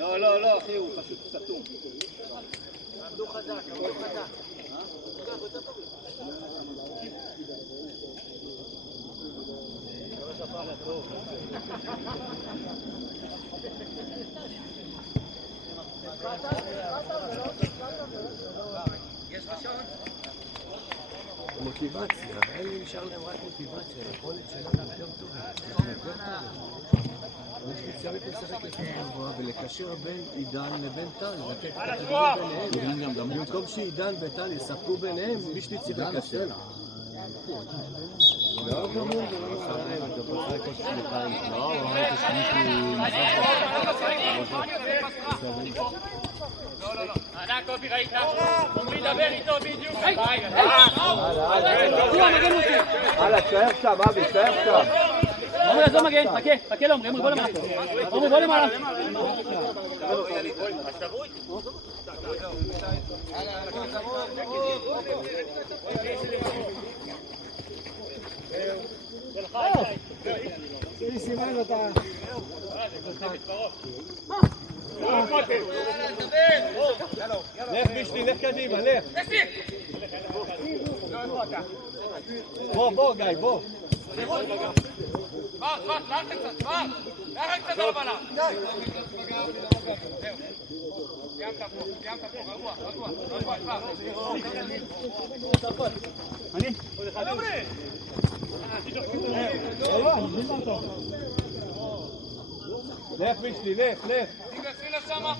לא, אחי, הוא פשוט סתום. עמדו חזק, עמדו חזק. יש לך שעון? מוטיבציה, אלה נשאר להם רק מוטיבציה, היכולת שלנו יותר טובה. יש לצורך לשחק יותר גבוה ולקשר בין עידן לבין טל, לתת את הכדורים ביניהם. במקום שעידן וטל ישחקו ביניהם, מי שצריך לקשר. לא גמור, ענק קובי ראית? עומרי דבר איתו בדיוק. הלאה, תשאר שם, אבי, תשאר שם. עומרי עזוב מגן, חכה לו, עומרי בוא למעלה. עומרי בוא למעלה. סימן אותה. לך בישלי, לך קדימה, לך. בוא, גיא, בוא. לאחר קצת על הבנה. סיימת פה, רגוע. אני? לך בישלי, לך. שים שמה.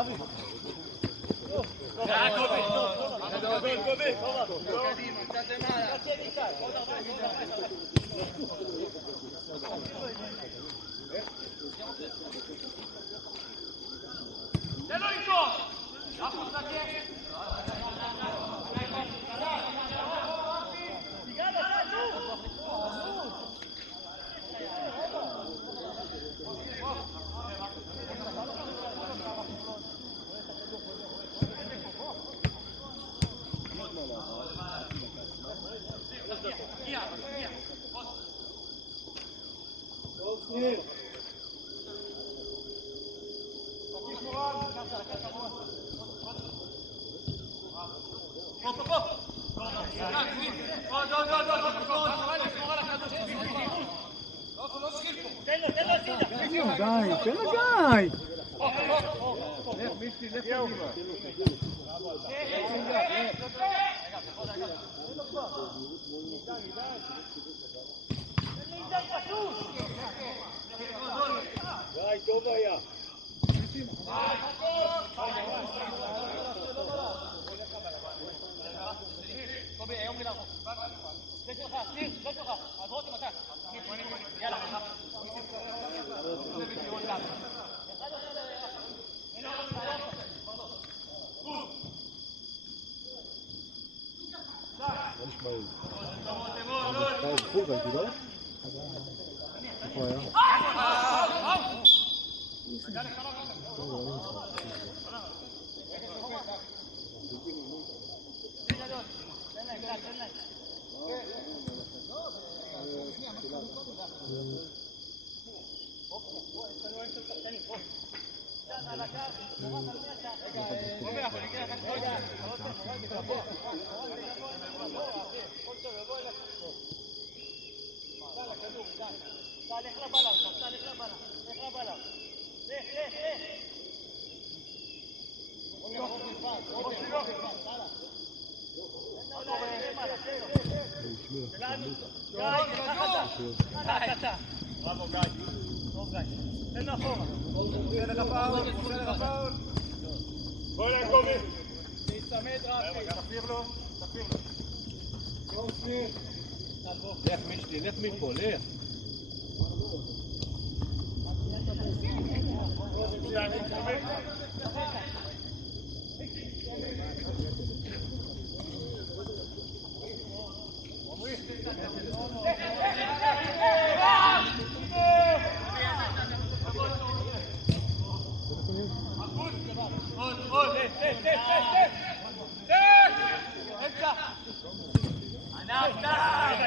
אבי. תן לו למכור! אנחנו נתקן! תן לו גיא. גיא, טוב היה. קובי, היום בלערכו. זה שלך, סיר, זה שלך. עזרו אותי מתי. יאללה. מה נשמע לי? אתה חוג, הייתי לא? איפה היה? בראבו, גיא. תן מאחורה. תן לך פאול. בוא אליי, קובי. תצמד רפי. תחזיר לו. לך מישלי, לך מפה, לך. ענק,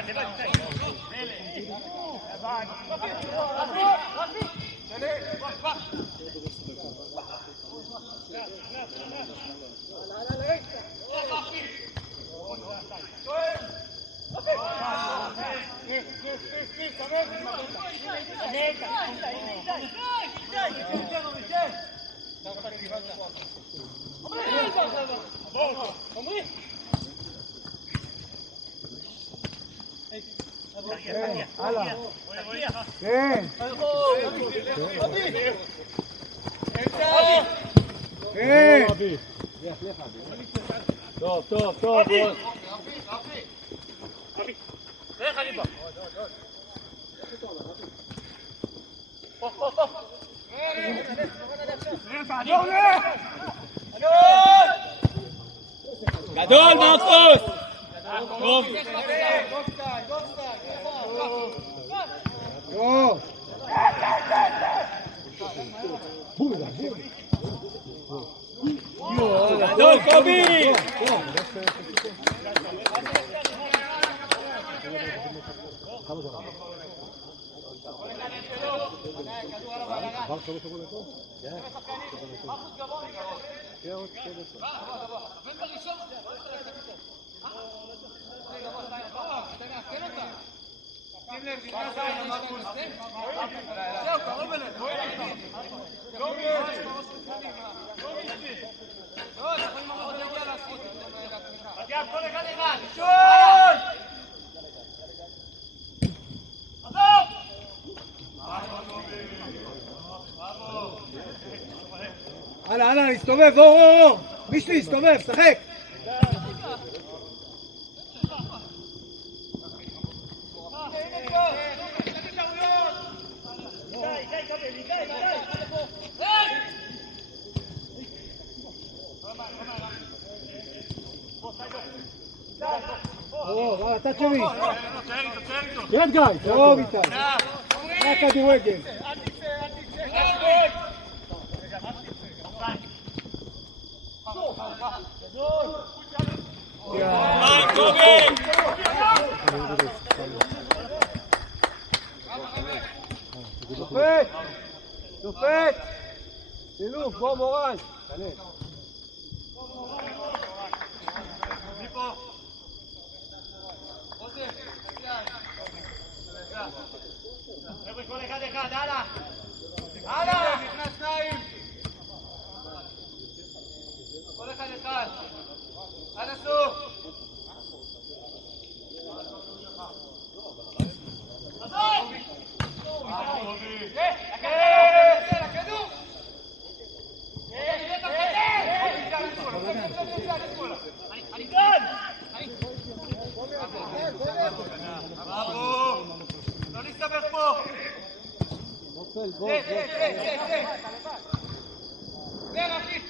הלאה. כן. כן. טוב, טוב, טוב. לך אני בא. גדול, מרקוס! טוב. טוב. גדול, קובי! הלאה, הלאה, להסתובב, אור! מישלי, הסתובב, שחק! אור, הלאה, תת שלי! יד גיא! טוב איתה! מה כדורגל? שופט! שופט! סילוף, בוא מורן! חבר'ה, כל אחד אחד, הלאה! הלאה! נכנס שניים! כל אחד אחד! עד הסוף! עזוב! לכדור! אני כאן! ברבו! לא נסתבך פה! זה רפיק!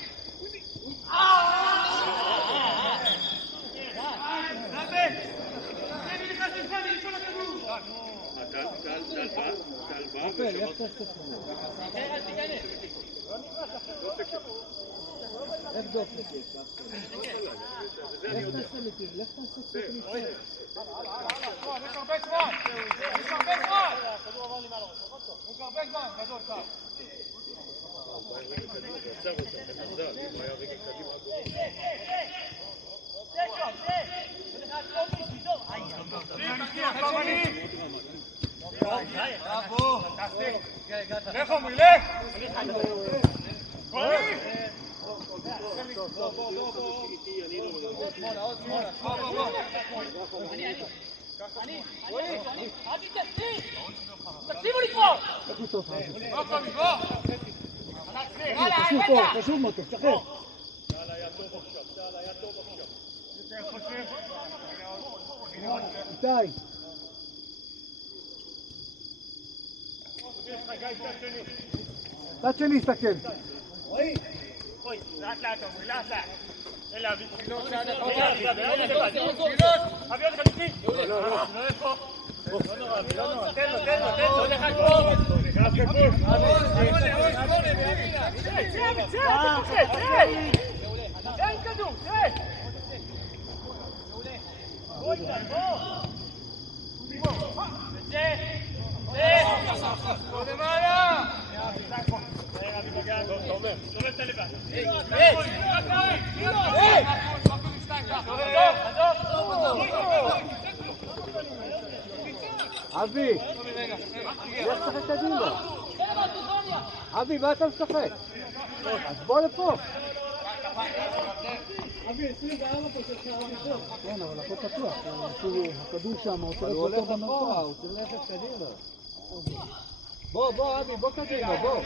לך עומרי, לך! תקשיבו לקרוא! חשוב מוטו, שחרר! איתי! צד שני, הסתכל. אוי, לאט לאט עומרי, לאט לאט. אלה אביב. אביב לך בפנים. לא איפה. לא נורא, לא נורא. תן לו, תן לו, תן לו. לך פה. תן כדור, תן. בוא. אבי, לך שחק קדימה. אבי, מה אתה משחק? אז בוא לפה. אבי, 24 פה שלך הראשון. כן, אבל הכל פתוח. הכדור שם, הוא צריך יותר במרחב. הוא צריך ללכת קדימה. בוא, אבי, בוא קדימה, בוא.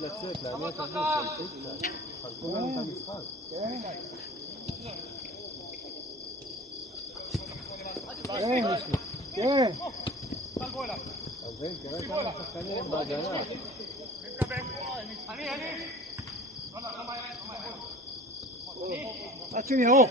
לצאת, לענות את זה, חלקו לנו את המשחק. כן. אז אין, תראה כמה שחקנים בהגנה. עד שני, אור.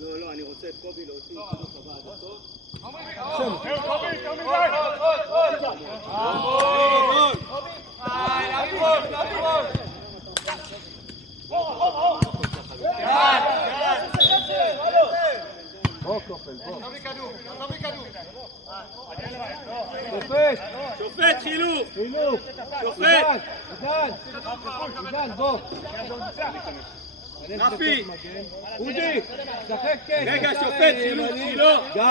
לא, אני רוצה את קובי להוציא שופט, חילוף! שופט! עידן, בוא! רפי! אודי! שחק כן! רגע, שופט, חילוף! גיא!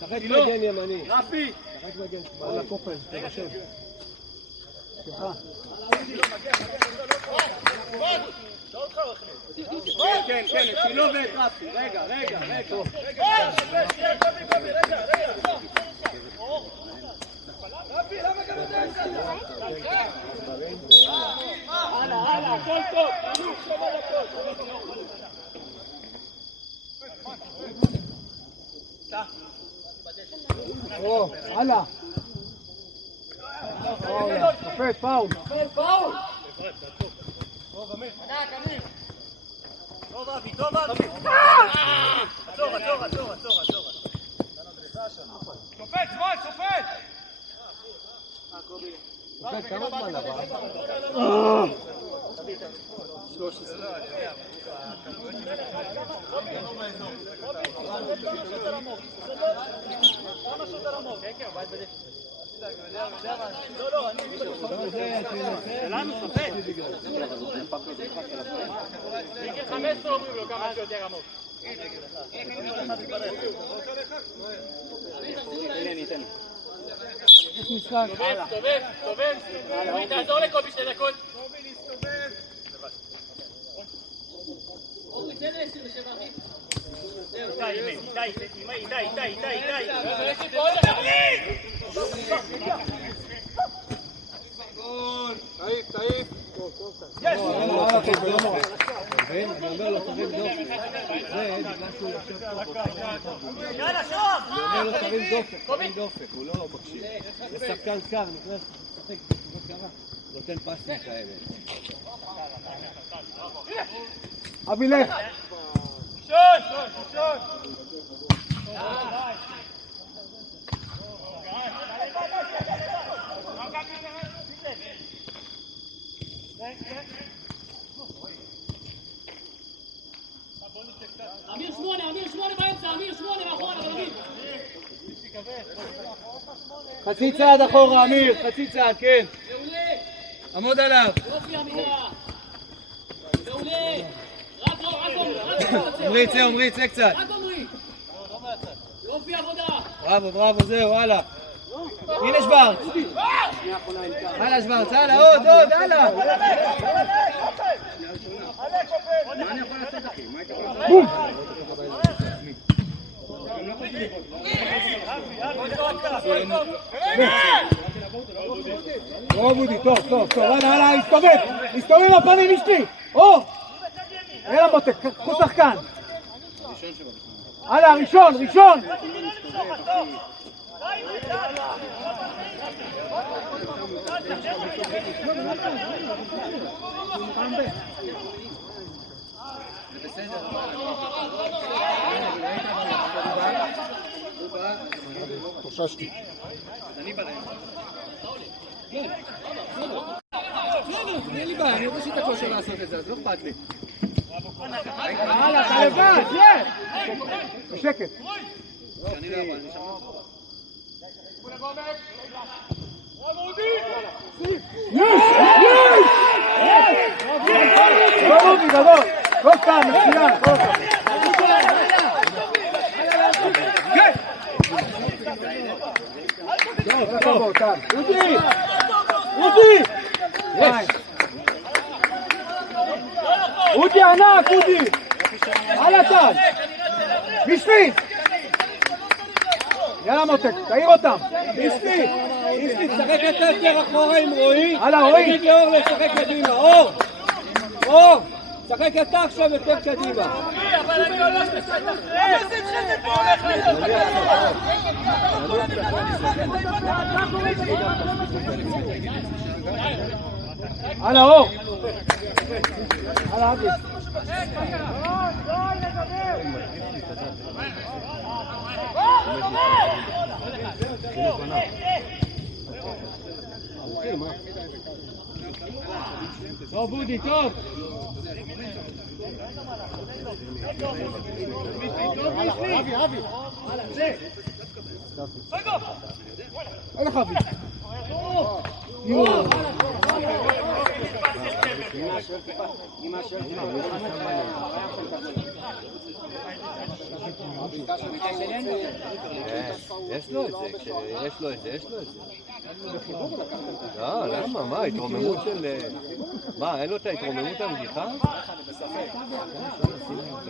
שחק מגן ימני! רפי! שחק מגן! על הקופל, תרשם. סליחה. כן, שילוב ואת רפי. רגע. רפי, למה גם אתה הלאה, הכל טוב. הלאה. שופט, פאול. טוב, אמיר. טוב, אבי. עצור. שופט, שמאל, שופט! שופט, כמה זמן עבר? 13. כמה שוטר עמוק? כן, בית בדף. לא, אני... שלנו שופט. בגיל 15 אומרים לו כמה שיותר עמוק. אני אתן לו. תסתובב. תעזור לקובי 2 דקות. קובי להסתובב. אורי, תן לי 27 אחי. איתי. תעיף. יש! אני אומר לו, תרים דופק. זה בגלל שהוא יושב פה. יאללה, שוב! אני אומר לו, תרים דופק. הוא לא מקשיב. זה שחקן קר, נכנס לשחק בסיבות קרה. נותן פסים כאלה. אבי לך. אמיר 8 באמצע, אמיר 8 מאחורה, אמיר. חצי צעד אחורה, אמיר, חצי צעד, כן. מעולה. עמוד עליו. יופי אמירה. מעולה. רק עמרי, צא, עמרי, צא קצת. רק עמרי. יופי עבודה. בראבו, בראבו, זהו, הלאה. הנה שוורץ. הלאה שוורץ, הלאה, עוד, הלאה. בום! טוב אודי, טוב, הלאה, הסתובב בפנים אשתי! יאללה מותק, קחו שחקן! הלאה, ראשון! תוששתי. אין לי בעיה, אני יודע שאתה כושר לעשות את זה, אז לא אכפת לי. הלאה, אתה לבד, בשקט. אני לא יכול, אני שם. גדול, לא סתם, מצוין. אודי ענק, אודי! על הצד! בשבי! יאללה מותק, תעיר אותם! בשבי! תשחק יותר אחורה עם רועי. הלאה רועי! תגיד לאור לשחק קדימה. אור! שחק אתה עכשיו יותר קדימה. אבל אני הולך לשחק אחרי! אבל זה התחלת פה הולך הלאה אור! הלאה אבי! טוב בודי, טוב. אבי! הלך אבי! יש לו את זה. לא, למה? מה, התרוממות של... מה, אין לו את ההתרוממות המגיחה?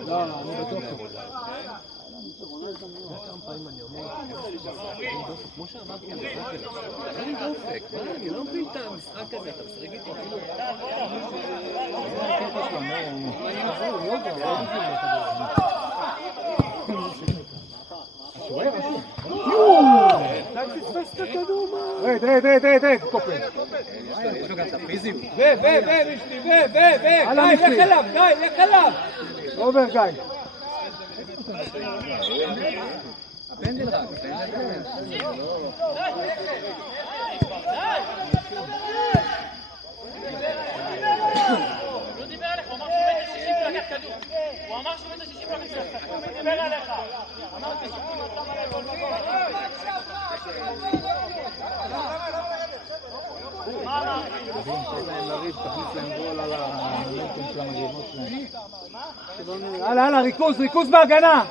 לא, אני בטוח. כמו שאמרתי, אין דופק, אני לא מבין את המשחק הזה, אתה משחק איתי כאילו... רד, קופל. יש לו גם את הפיזיות. די, לך אליו. עובר גיא. הפנדל רק, הוא דיבר עליך, הוא אמר שהוא מטר 60 לקח כדור. הוא דיבר עליך. אמרתי שכאילו אתה מלא גול בגול. מה אמרתי? תכניס להם גול על המומנטום של המגנות שלהם. הלאה, ריכוז בהגנה.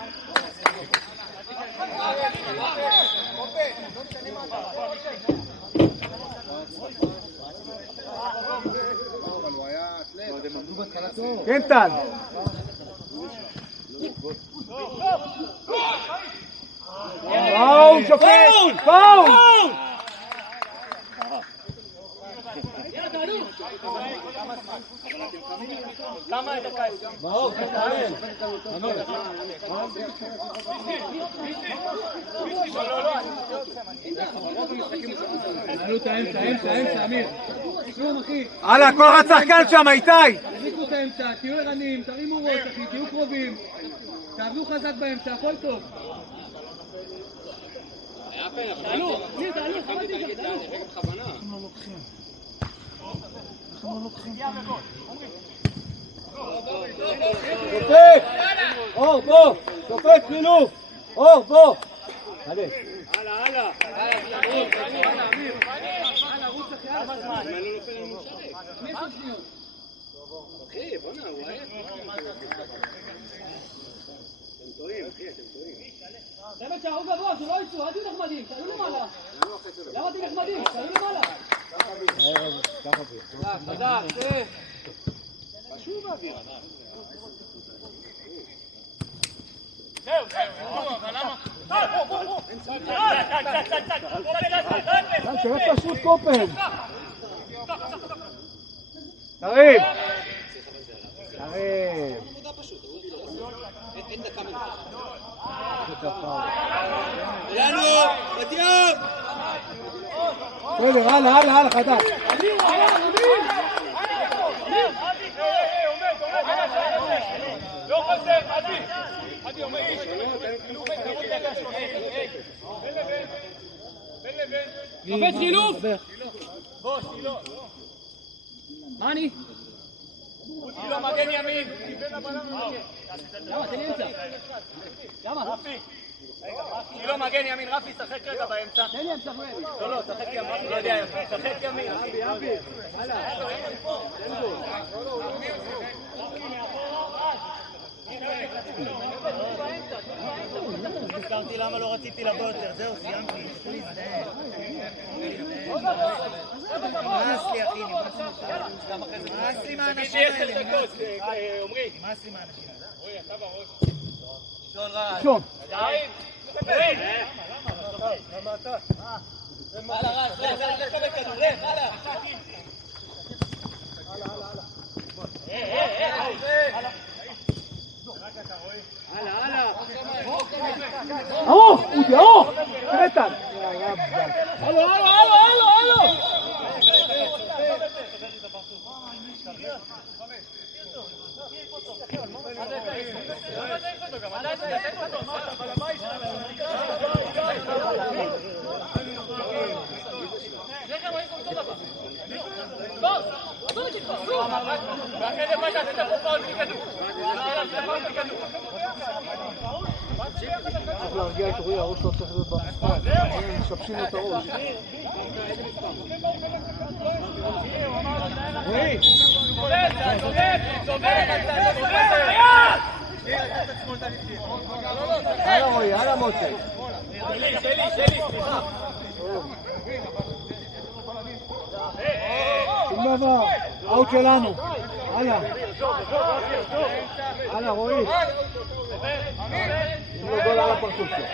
כן טל. פאול, שופט! פאול! כמה את הקייס? מאור, תתעלל. עלו את האמצע, אמיר. שום אחי. הלאה, כל אחד שחקן שם, איתי! תחזיקו את באמצע, תהיו ערניים, תרימו ראש, אחי, תהיו קרובים. תעבדו חזק באמצע, הכל טוב. תעלו, ניר, תעלו, חמאתי שם, תעלו. אנחנו לוקחים. אנחנו לוקחים. שופט! אור, בוא! שופט חילוף! אור, בוא! חדש. הלאה, אמיר. רוץ אחי, כמה זמן? אחי, בוא נע, הוא עייף. אתם טועים, אחי, אתם טועים. באמת שערו גבוה, שלא יצאו, אל תהיו נחמדים, תעלו למעלה. למה אתם נחמדים? תעלו למעלה. חשוב באוויר. תראה פשוט קופן. תרים! אין דקה מנחה. בסדר, הלאה, חדש. לא חוזר, עדי אומר איש. עובד חילוף! בוא, שילו. מה אני? שילו מגן ימין. למה? תן לי אמצע. למה? רפי. שילו מגן ימין, רפי, שחק רגע באמצע. תן לי אמצע. לא, שחק ימין. לא יודע, שחק ימין. אבי. הזכרתי למה לא רציתי לבוא יותר, זהו, סיימתי. נמאס לי אחי, נמאס לי מהאנשים האלה. נמאס לי מהאנשים האלה. אוי, אתה בראש. שון רע. שון. עדיין. למה אתה? הלאה רז, לך לקבל כדור, לך, הלאה. ארוך, אודי, ארוך! נתן! הלו! צריך להרגיע את רועי, הראש לא צריך להיות באספלט. הם משבשים את הראש. רועי! הלאה רועי, הלאה מוצא. שלי, סליחה. שום דבר, אאוט שלנו. הלאה, רועי. יש לו גול על הפרצוף שלו.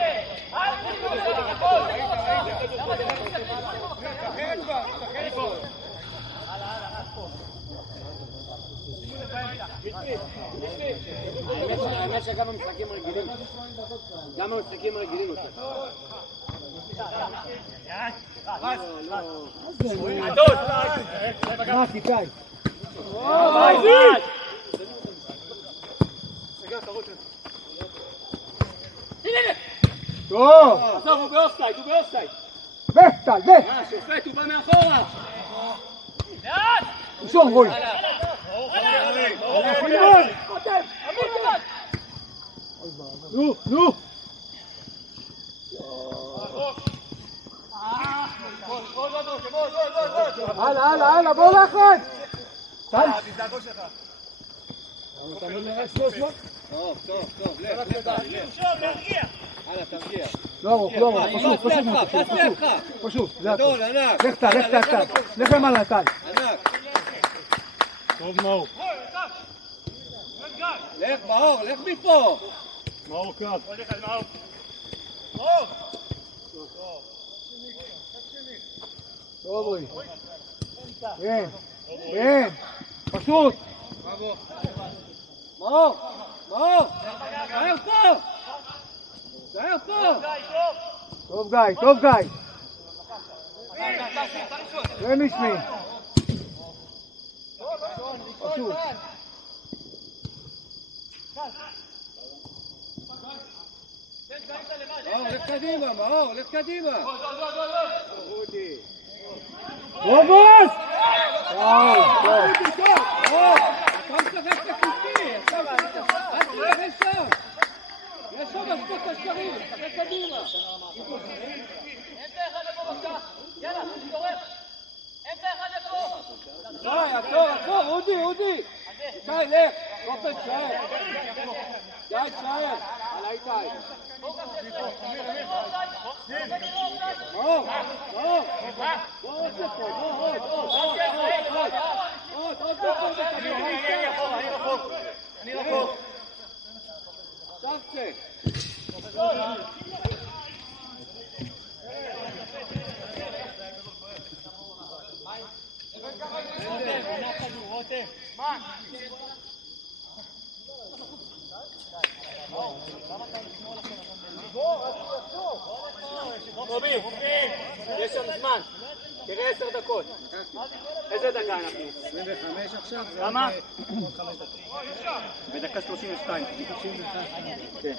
האמת שגם המשחקים רגילים אותך. מה, קיטאי? טוב! עזוב, הוא באופסייד. בטל, שופט, הוא בא מאחורה. ראשון, רועי. נו! הלאה, בוא לחץ! טל! טוב, הלאה, תרגיע. לא ארוך, פשוט, זה הכל. גדול, ענק. לך טל, לך למעלה טל. ענק. טוב מאור. לך מאור, לך מפה. מאור קל. טוב רועי. כן, פשוט. מאור, תער פה. טוב גיא. זה משמי. פשוט. הולך קדימה, מאור, הולך קדימה. רובוס! אתה משחק תקופי, עכשיו אל תלך שם. יש שם מספות השקרים, תשחק קדימה. אמצע אחד לפה בבקשה. יאללה, תתעורר. אמצע אחד לפה. די, עצור, אודי. שי, לך. קופן, שי. די, שי. על איתי. מאור. בוא עוד פה, עוד פה. אני רחוק. עכשיו צא. קובי, יש שם זמן. תראה 10 דקות. איזה דקה אנחנו? 25 עכשיו? כמה? בדקה 32. כן.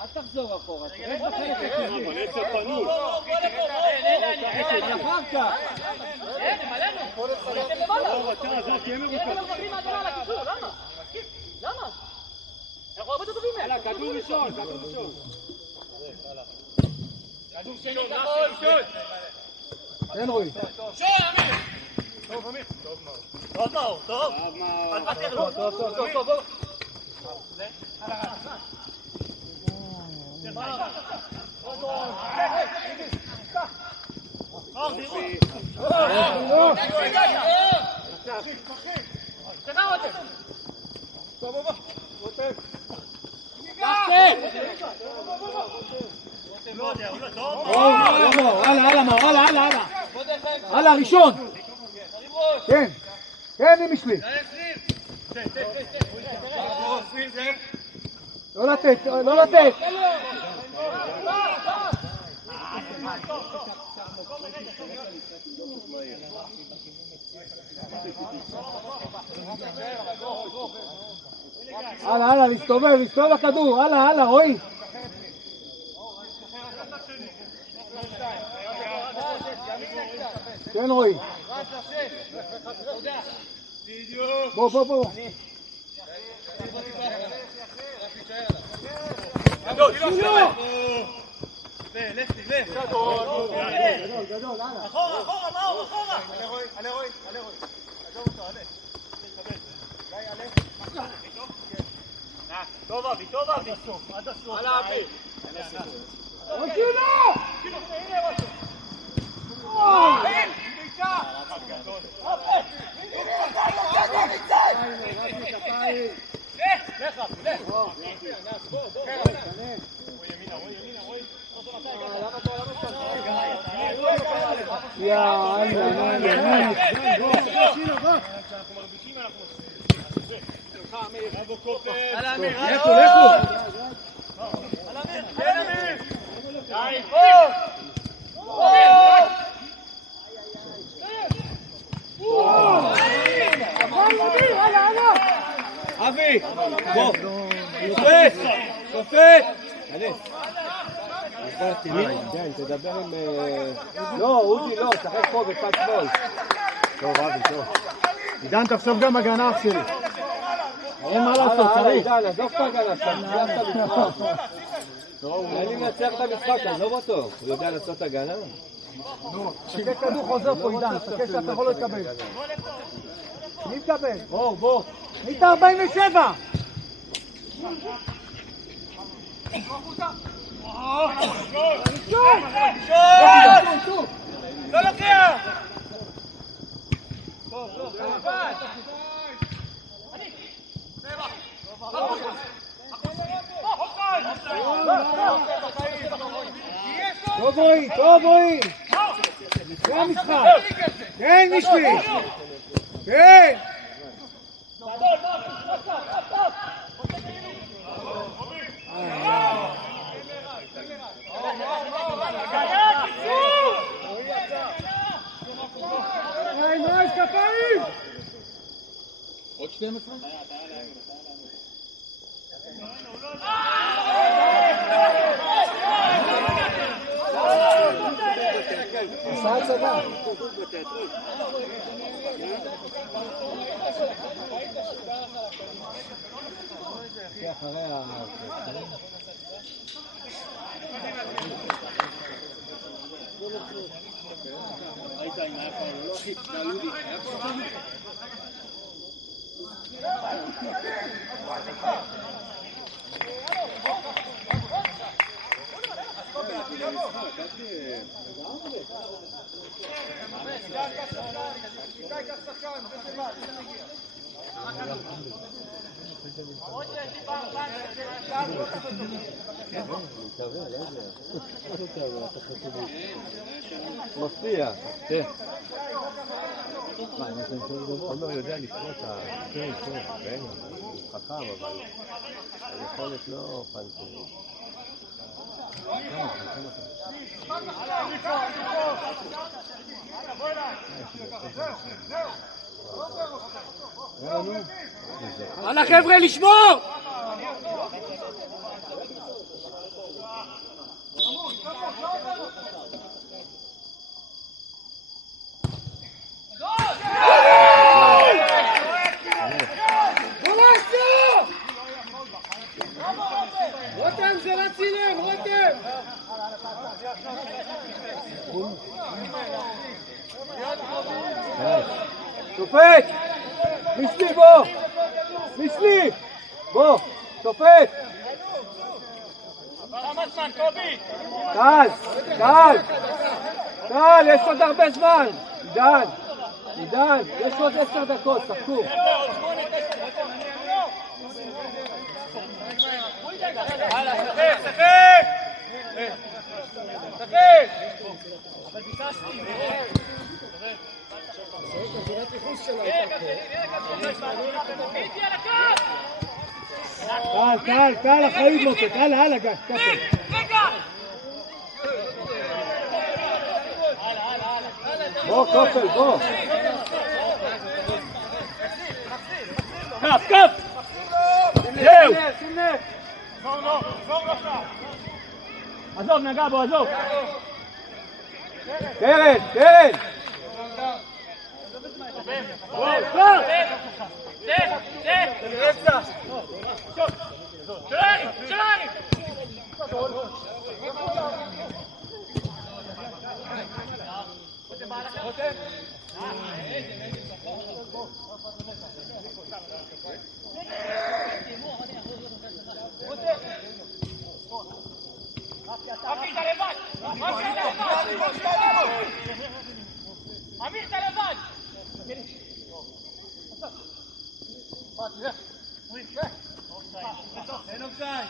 אל תחזור אחורה. תראה בחלק הכיוון. אחר כך. למה? אנחנו הרבה טובים מהם. כדור ראשון. כדור שני נכון. כן רועי. טוב מאור. טוב. הלאה, ראשון. כן, אמא שלי. לא לתת. הלאה, להסתובב הכדור, הלאה, רועי. כן רועי. בוא. גדול, אחורה, מאור, אחורה. עלה רועי. עזוב אותו, עלה. טוב אבי. עד הסוף. הלאה אבי. אבי, בוא, שופט! תדבר עם... לא, אודי לא, תשחק פה בצד שמאל. טוב, אבי, טוב. עידן, תחשוב גם הגנה אח שלי. אין מה לעשות, צריך. עידן, עזוב את ההגנה, תצליח את המשחק. אני מנצח את המשחק, עזוב אותו. הוא יודע לעשות הגנה? תקה כדור חוזר פה, עידן, תקה שאתה יכול לקבל. מי מקבל? בוא. מי את 47? לא לוקח! טוב רועי. זה המשחק. כן, מישלי. כן. 12? עשה הצגה. אחרי ראית אם היה פעם, לא הכי פנאודי, היה פעם. מפתיע, כן. עומר יודע לקרוא את ה... כן, כן, כן, הוא חכם, אבל היכולת לא פנטי. על החבר'ה לשמור! רותם זה לא צילם, רותם! שופט! משלי בוא! משלי! בוא! שופט! כמה זמן, קובי? טל! טל! טל! יש עוד הרבה זמן! עידן! עידן! יש עוד 10 דקות, שחקו! טל, טל, אחריות מוטט, הלאה, גש, בוא, קופל, בוא. קף, קף! זהו! עזוב, נגע בו, עזוב! קרן, קרן! אמיר, אתה לבד! אין אופסייד!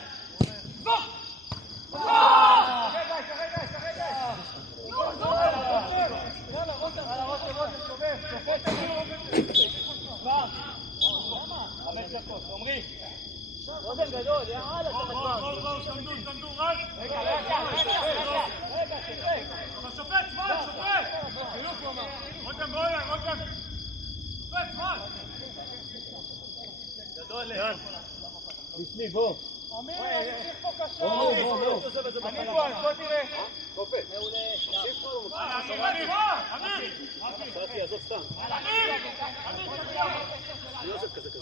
עומרי! רותם גדול, יאללה, תמדו, רק! רגע, אתה שופט, שמאל, שופט! רותם, בוא אליי, רותם! שופט, שמאל! גדול, לאן? משלי, בוא. אמיר, אני צריך פה קשה! אני פה, אז בוא תראה! קופל. אמיר! סרטי, עזוב סתם. אמיר! אני לא עושה כזה כזה.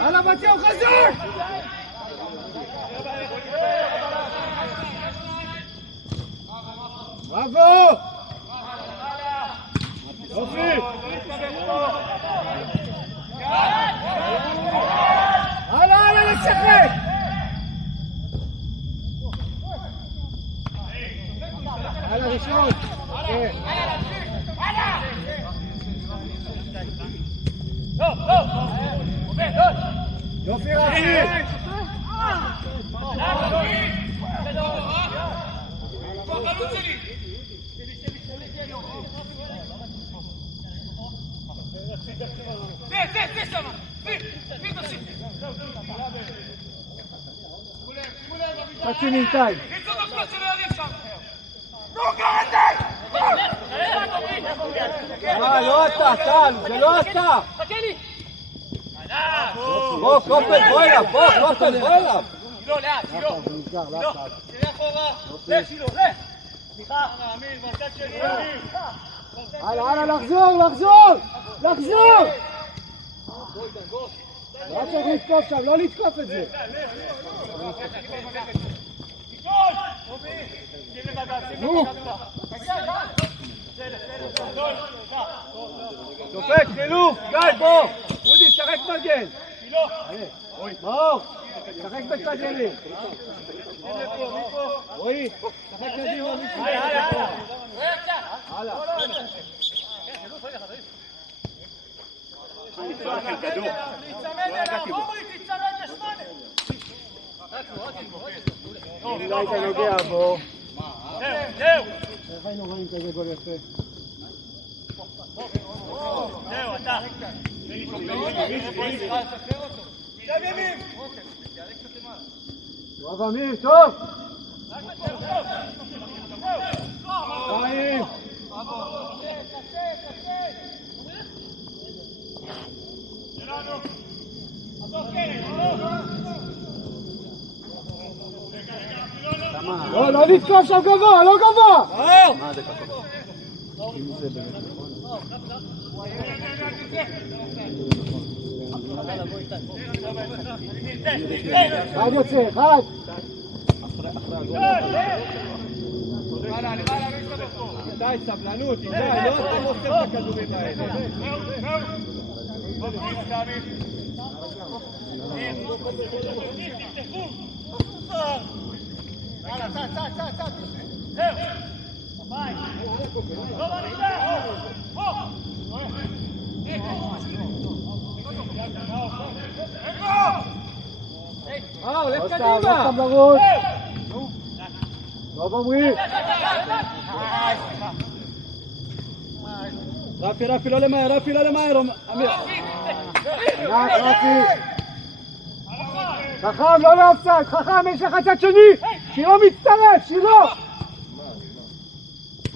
הלאה, בציון חזק! בראבו! יופי! הלאה, לשחק! הלאה, ראשון! כן. יופי, רצי! צד שני איתי. לא אתה, טל, זה לא אתה. בוא, קופל, בוא אליו, בוא, קופל, בוא אליו. לא, לאט, לא. לא, תראה אחורה. לך, שילו, לך. סליחה. אמיר, בצד שני, אמיר. הלאה, לחזור! לחזור! לא צריך לתקוף שם, לא לתקוף את זה. נו! שופט, חילוף, גיא, בוא! אודי, שחק מגן! מאור, שחק בצד ימין. רועי, שחק קדימה, מישהו. הלאה. להיצמד אליו, עומרי, תצמד לשמונה. אם לא היית נוגע בו. זהו. איך היינו רואים כזה גול יפה? זהו, אתה. טוב אמיר, טוב! חיים! לא לתקוף שם גבוה, לא גבוה! מה זה ככה? אם זה באמת נכון. אחד יוצא, אחד! איתי, סבלנות, איתי, לא אתה מוסר את הכדורים האלה. הולך קדימה! טוב עמרי! רפי, לא למהר, אמיר. רפי! חכם, לא לאופסייד, חכם, יש לך צד שני! שירו מצטרף, שירו!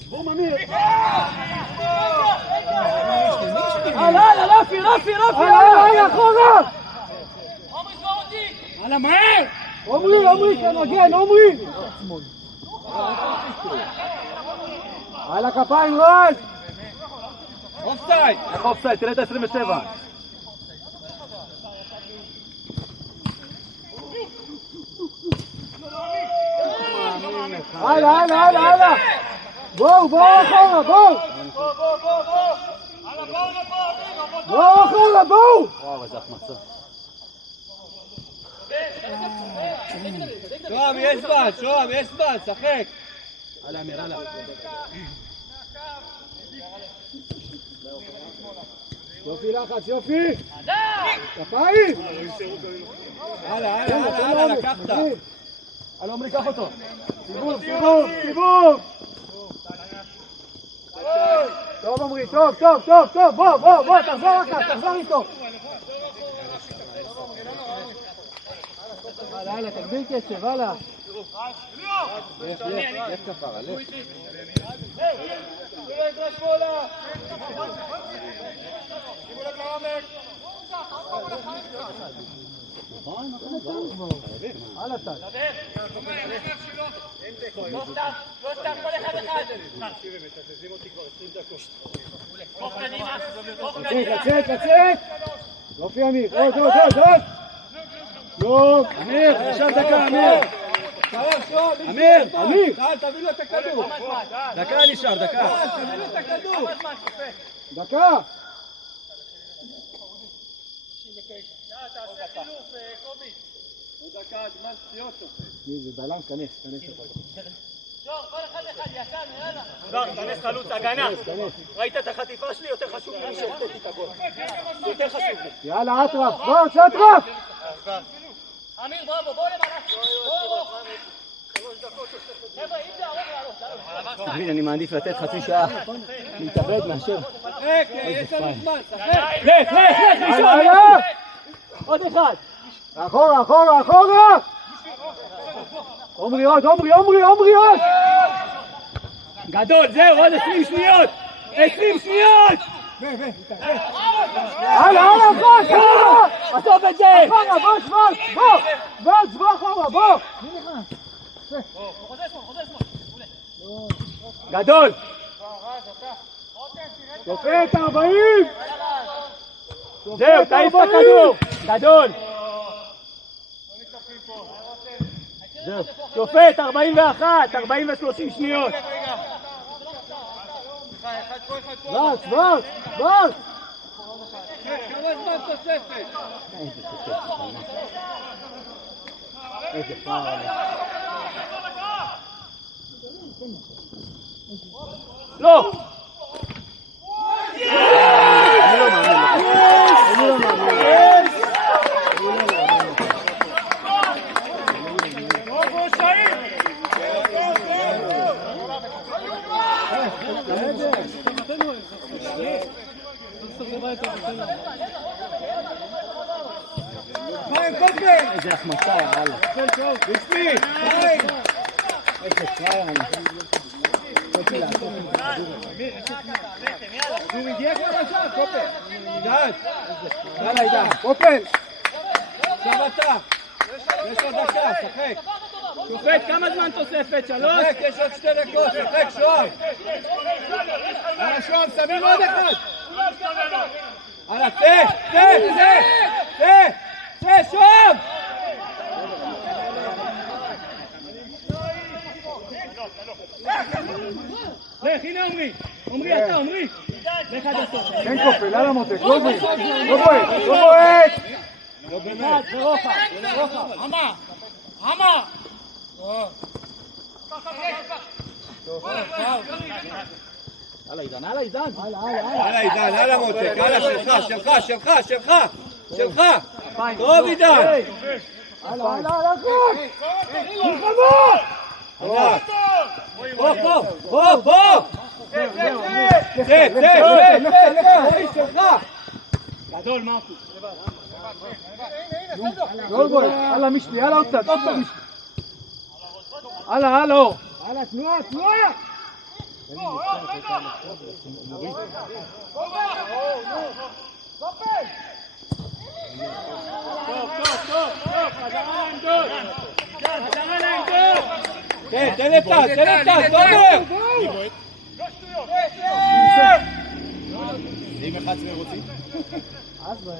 בום, אמיר! הלאה, רפי! הלאה, אחורה! הלאה, מהר! עומרי, כמגן, עומרי! הלאה, כפיים, רן! אופסייד! איך אופסייד? תראה את ה-27. הלאה! בואו, אחורה, בואו! בואו אחורה, בואו! וואו, איזה החמצה. שוהם, יש זמן, שחק! הלאה, אמיר, הלאה. יופי לחץ, יופי! כפיים! הלאה, לקחת. הלאה, עמרי, קח אותו. סיבוב! טוב, עמרי, טוב, בוא, תחזור איתו. הלאה, תגביל קצב, הלאה. לך כפרה, לך. הלאה, טל. לא סתם, כל אחד. לצאת! יופי אמיר, עוד! לא! אמיר, עכשיו דקה, אמיר! אמיר! תביא לו את הכדור! דקה נשאר, דקה! תביא לו את הכדור! דקה! זה בלם, כנס. כנס חלוץ, הגנה. ראית את החטיפה שלי? יותר חשוב לי שהחטאתי את הגול. יותר חשוב לי. יאללה, אטרף, בוא, אטרף! אמיר, בוא למעלה. בוא. תבין, אני מעדיף לתת חצי שעה להתאבד מאשר... יש לנו זמן, לך, ראשון! עוד אחד! אחורה! עומרי עוד! גדול, זהו, עוד 20 שניות! 20 שניות! הלאה, בוא! עזוב את זה! בוא אחורה, בוא! גדול! שופט 40! זהו, תעיף את הכדור! גדול! זהו, שופט 41, 40 ו-30 שניות! בס! כמה זמן תוספת? איזה פעם. לא! אני לא מאמין. איזה החמצה, יאללה. בשמי! איזה פראייר אני. הוא הגיע כבר לשם, קופל! עידן! יאללה עידן! קופל! עכשיו אתה! יש עוד דקה, שחק! שופט, כמה זמן תוספת? 3? שחק, יש עוד 2 דקות, שחק, שוהם! יאללה שוהם, שמים עוד אחד! הלאה, צא, שוהם! לך, הנה עומרי, אתה עומרי! לך עד הסוף! כן קופל, יאללה מותק, לא בועט! לא באמת! ברוחב! עמה! הלאה עידן! הלאה מותק, הלאה, שלך! טוב עידן! הלאה, גול! נלחמו! בוא! שלך! גדול, מרקו! לא בועט, הלאה משלי, הלאה עוד קצת משלי! הלאה, אור! הלאה, תנועה! טוב, חזרה לעמדות! תן את תומר! אם 11 רוצים? אז...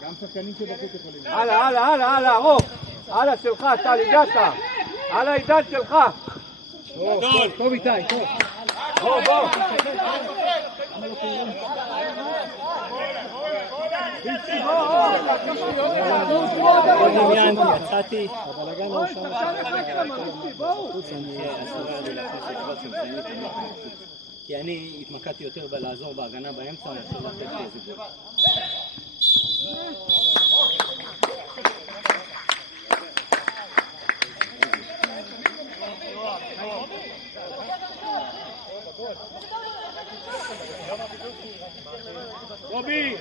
גם שחקנים שבחוץ יכולים. הלאה, ארוך! הלאה שלך, טל, הגעת! הלאה עידן שלך! טוב איתי, טוב! בוא! יצאתי, הבלגן לא שם כי אני התמקדתי יותר בלעזור בהגנה באמצע מאשר לתת איזה גול. רובי!